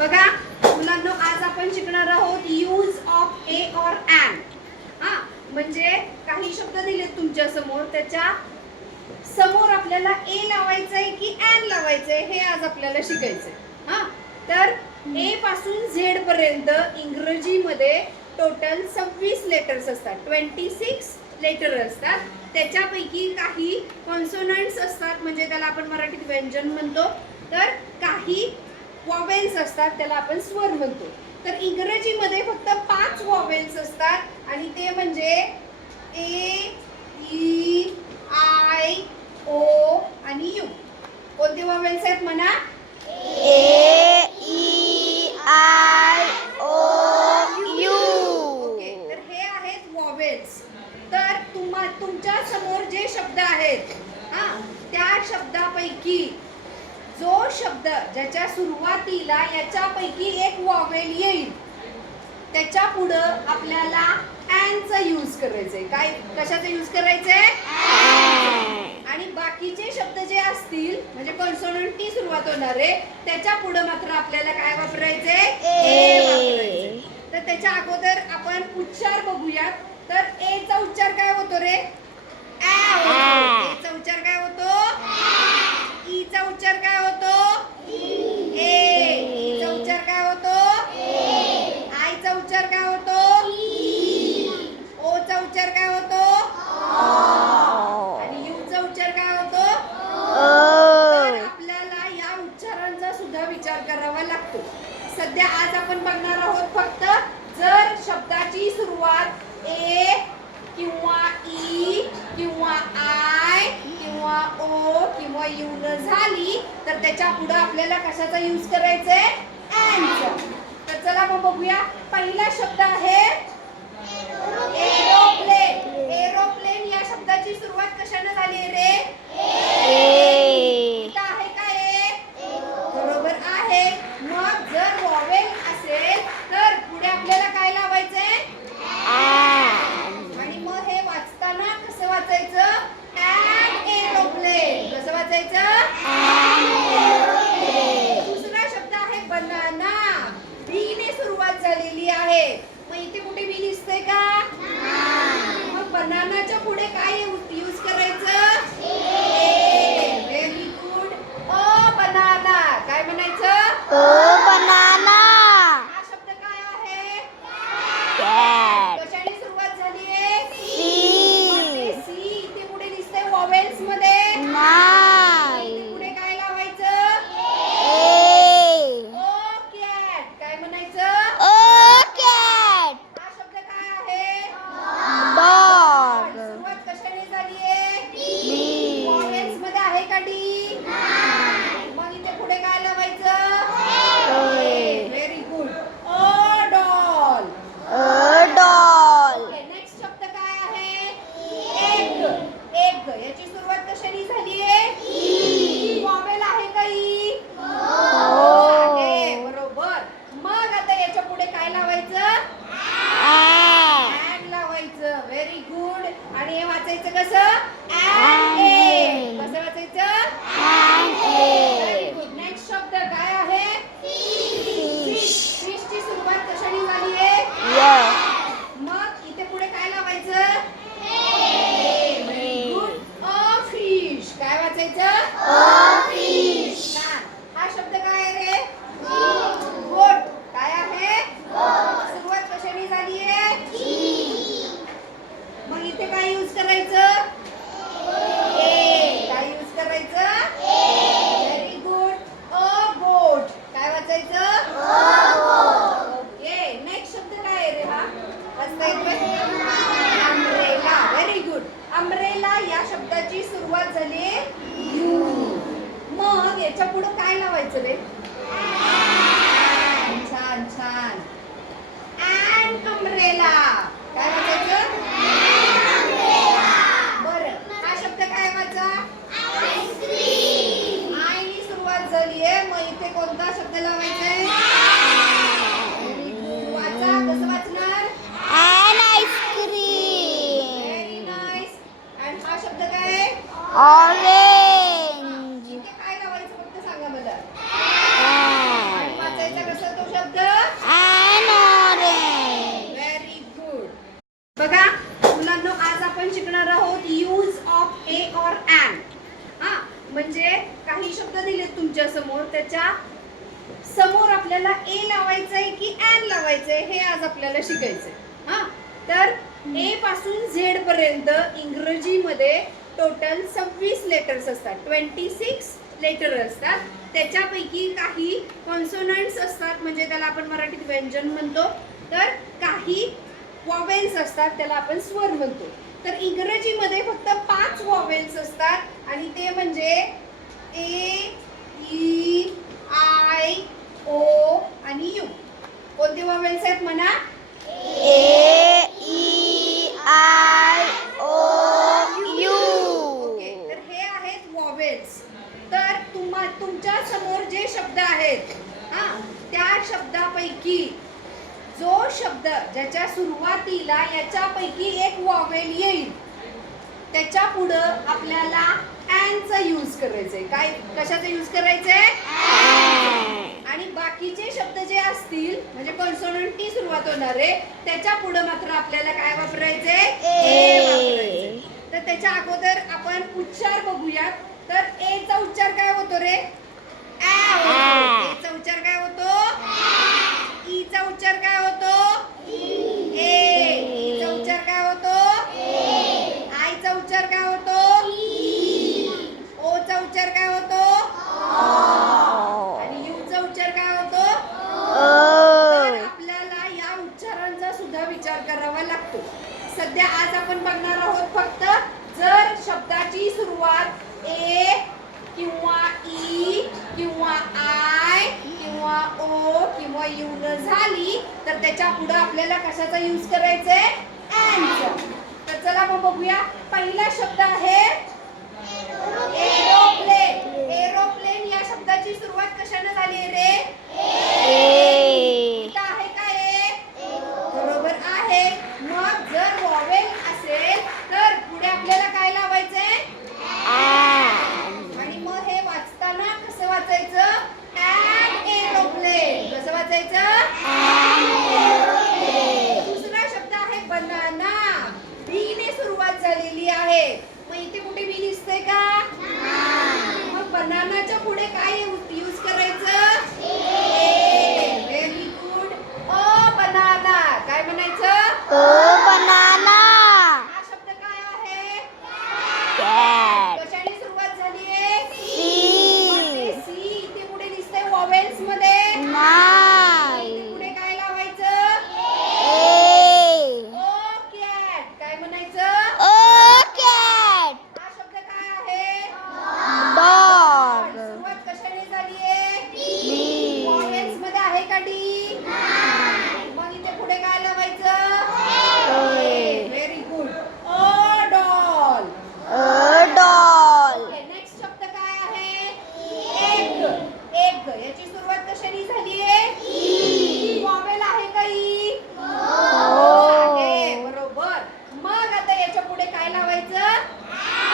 बघा मुलांनो, आज आपण शिकणार आहोत यूज ऑफ ए और एन. म्हणजे काही शब्द दिलेत तुमच्या समोर, त्याच्या समोर आपल्याला ए लावायचंय की एन लावायचंय हे आज आपल्याला शिकायचंय. तर ए पासून झेड पर्यंत इंग्रजीमध्ये टोटल 26 लेटर्स असतात, 26 लेटर असतात. त्याच्यापैकी काही कॉन्सोनंट्स असतात, म्हणजे त्याला आपण मराठीत व्यंजन म्हणतो, तर काही वॉवेल्स असतात, त्याला आपण स्वर म्हणतो. तर इंग्रजीमध्ये फक्त 5 वॉवेल्स असतात आणि ते म्हणजे ए, ई, आय, ओ आणि यू. कोणते वॉवेल्स आहेत म्हणा? A, E, I, O, U. Okay, तर हे आहेत वॉवेल्स. तर तुमच्या समोर जे शब्द आहेत त्या शब्दापैकी जो शब्द ज्याच्या सुरुवातीला याच्यापैकी एक वॉवेल येईल त्याच्या पुढं आपल्याला चा यूज करायचंय. काय कशाचा यूज करायचंय? आणि बाकीचे शब्द जे असतील म्हणजे कॉन्सोनंट टी सुरुवात होणार आहे त्याच्या पुढे मात्र आपल्याला काय वापरायचंय? ए वापरायचंय. तर त्याच्या अगोदर आपण उच्चार बघूयात. तर ए चा उच्चार काय होतो रे? ए चा उच्चार काय होतो? ई चा उच्चार काय होतो? ए चा उच्चार काय होतो? आय चा उच्चार काय होतो? ओ चा उच्चार काय होतो? आणि यू चा उच्चार काय होतो? तर आपल्याला या उच्चारांचा सुद्धा विचार करावा लागतो. सध्या आज आपण बघणार आहोत फक्त जर शब्दाची सुरुवात ए किंवा ई किंवा आय किंवा ओ किंवा यू न झाली तर त्याच्या पुढे आपल्याला कशाचा यूज करायचा आहे? एनचा. तर चला मग बघूया. पहिला शब्द आहे एरोप्लेन. एरोप्लेन या शब्दाची सुरुवात कशाने झाली आहे रे? इथं आहे का ए? बरोबर आहे. मग जर वॉवेल असेल तर पुढे आपल्याला काय लावायचंय? आणि मग हे वाचताना कसं वाचायचं? An aeroplane. कसं वाचायचं? दुसरा शब्द आहे बनाना. बी ने सुरुवात झालेली आहे. मग इथे कुठे बी दिसतंय का? मग बनानाच्या पुढे काय यूज करायचं? Very good. O banana. काय म्हणायचं? O banana. हा शब्द काय आहे? कॅट. कशाने सुरुवात झाली आहे? सी. सी इथे कुठे दिसतंय वॉवेल्स मध्ये? नाही. इथे पुढे काय लावायचं? ए. ओ कॅट. काय म्हणायचं? ओ कॅट. हा शब्द काय आहे? डॉग. सुरुवात कशाने झाली आहे? बी. वॉवेल्स मध्ये आहे का डी? मग इथे पुढे काय लावायचं? Very good. O doll. O doll. Okay, next शब्द काय आहे? एग. एग याची सुरुवात कशाने झाली आहे? वॉवेल आहे का ई? आहे. बरोबर. मग आता याच्या पुढे काय लावायचं? एन लावायचं. Very good. आणि हे वाचायचं कसं? An A. कसं वाचायचं? Very good. नेक्स्ट शब्द काय आहे? फिश. फिशची सुरुवात कशाने झाली आहे? मग इथे पुढे काय लावायचं? Very good. A fish. काय वाचायचं? छान. हा शब्द काय आहे रे? गोट. काय आहे? सुरुवात कशाने झाली आहे? मग इथे काय यूज करायचं? काय यूज करायचं? Very good. अ गोट. काय वाचायचं? ओके. नेक्स्ट शब्द काय आहे रे हा? वाचता येतोय? अम्ब्रेला. Very good. अम्ब्रेला या शब्दाची सुरुवात झाली यू. मग याच्या पुढे काय लावायचं रे? छान छान. And umbrella. काय वाचायचं? बरं. हा शब्द काय वाचा? आयनी सुरुवात झाली आहे. मग इथे कोणता शब्द लावायचा आहे? Very good. वाचा. कसं वाचणार? An ice cream. Very nice. And हा शब्द काय आहे? ऑरेंज. इथे काय लावायचं फक्त सांगा मला. एन. आणि वाचायचं कसं? दिलेत तुमच्या समोर त्याच्या समोर आपल्याला ए लावायचंय की ॲन लावायचंय हे आज आपल्याला शिकायचंय. हा, तर ए पासून झेड पर्यंत इंग्रजीमध्ये टोटल 26 लेटर्स असतात. 26 लेटर असतात. त्याच्यापैकी काही कॉन्सोनंट्स असतात, म्हणजे त्याला आपण मराठीत व्यंजन म्हणतो. तर काही वॉवेल्स असतात, त्याला आपण स्वर म्हणतो. तर इंग्रजीमध्ये फक्त 5 वॉवेल्स असतात आणि ते म्हणजे ए, ई, आय, ओ आणि यू. कोणते वॉवेल्स आहेत म्हणा? A, E, I, O, U. Okay, तर हे आहेत वॉवेल्स. तर तुमच्या समोर जे शब्द आहेत त्या शब्दापैकी जो शब्द ज्याच्या सुरुवातीला याच्यापैकी एक वॉवेल येईल त्याच्या पुढं आपल्याला ॲनचा यूज करायचंय. काय, कशाचा यूज करायचंय? आणि बाकीचे शब्द जे असतील म्हणजे कॉन्सोनंटनी सुरुवात होणारे त्याच्या पुढे मात्र आपल्याला काय वापरायचंय? ए वापरायचंय. तर त्याच्या अगोदर आपण उच्चार बघूयात. तर ए चा उच्चार काय होतो रे? ॲ होतो. ए चा उच्चार काय होतो? ई चा उच्चार काय होतो? ए. ई चा उच्चार काय होतो? आय चा उच्चार काय होतो? ओ चा उच्चार काय होतो? आणि यू चा उच्चार काय होतो? तर आपल्याला या उच्चारांचा सुद्धा विचार करावा लागतो. सध्या आज आपण बघणार आहोत फक्त जर शब्दाची सुरुवात ए किंवा ई किंवा आय किंवा ओ किंवा यू न झाली तर त्याच्या पुढे आपल्याला कशाचा यूज करायचा आहे? ॲनचा. तर चला मग बघूया. पहिला शब्द आहे एरोप्लेन. एरोप्लेन या शब्दाची सुरुवात कशाने झाली आहे रे? इथं आहे का ए? बरोबर आहे. मग जर वॉवेल असेल तर पुढे आपल्याला काय लावायचंय? आणि मग हे वाचताना कसं वाचायचं? An aeroplane. कसं वाचायचं? दुसरा शब्द आहे बनाना. बी ने सुरुवात झालेली आहे. मग इथे कुठे बी दिसतंय का? मग बनानाच्या पुढे काय यूज करायचं? A. Very good. O banana. काय म्हणायचं? O banana. हा शब्द काय आहे? कॅट. कशाने सुरुवात झाली आहे? सी. सी. इथे कुठे दिसतंय वॉवेल्स मध्ये? नाय. इथे पुढे काय लावायचं? ए. ओ कॅट. काय म्हणायचं? ओ कॅट. हा शब्द काय आहे? डॉग. सुरुवात कशाने झाली आहे? डी. वॉवेल्स मध्ये आहे का डी? मग इथे पुढे काय लावायचं? A. Very good. O doll. O doll. Next शब्द काय आहे? एग. एग याची सुरुवात कशाने झाली आहे? वॉवेल आहे का ई? आहे. बरोबर. मग आता याच्या पुढे काय लावायचं?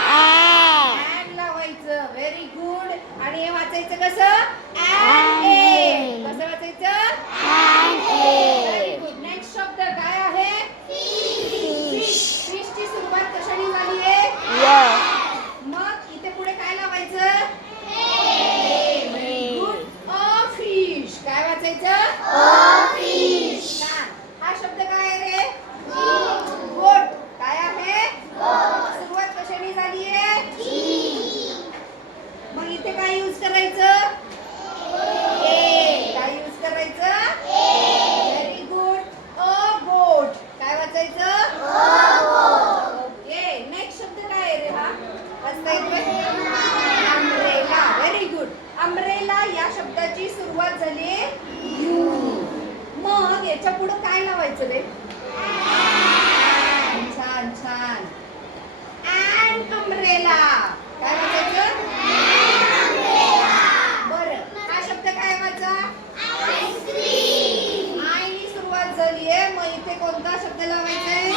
ॲन लावायचं. Very good. आणि हे वाचायचं कसं? ॲन ए. कसं वाचायचं? Very good. नेक्स्ट शब्द काय आहे? फिश. फिशची सुरुवात कशाने झाली आहे? मग इथे पुढे काय लावायचं? Very good. A fish. काय वाचायचं? छान. हा शब्द काय आहे रे? गोट. काय आहे? सुरुवात कशाने झाली आहे? मग इथे काय यूज करायचं? ए. काय यूज करायचं? Very good. अ गोट. काय वाचायचं? ओके. नेक्स्ट शब्द काय आहे रे हा? वाचता येतोय? अम्ब्रेला. Very good. अम्ब्रेला या शब्दाची सुरुवात झाली यू. मग याच्या पुढे काय लावायचं रे? छान छान. An umbrella. काय वाचायचं? बरं. हा शब्द काय वाचा? आयनी सुरुवात झाली आहे. मग इथे कोणता शब्द लावायचा आहे?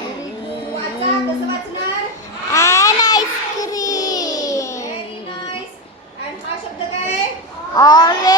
Very good. वाचा. कसं वाचणार? An ice cream. Very nice. आणि हा शब्द काय आहे? ऑरेंज.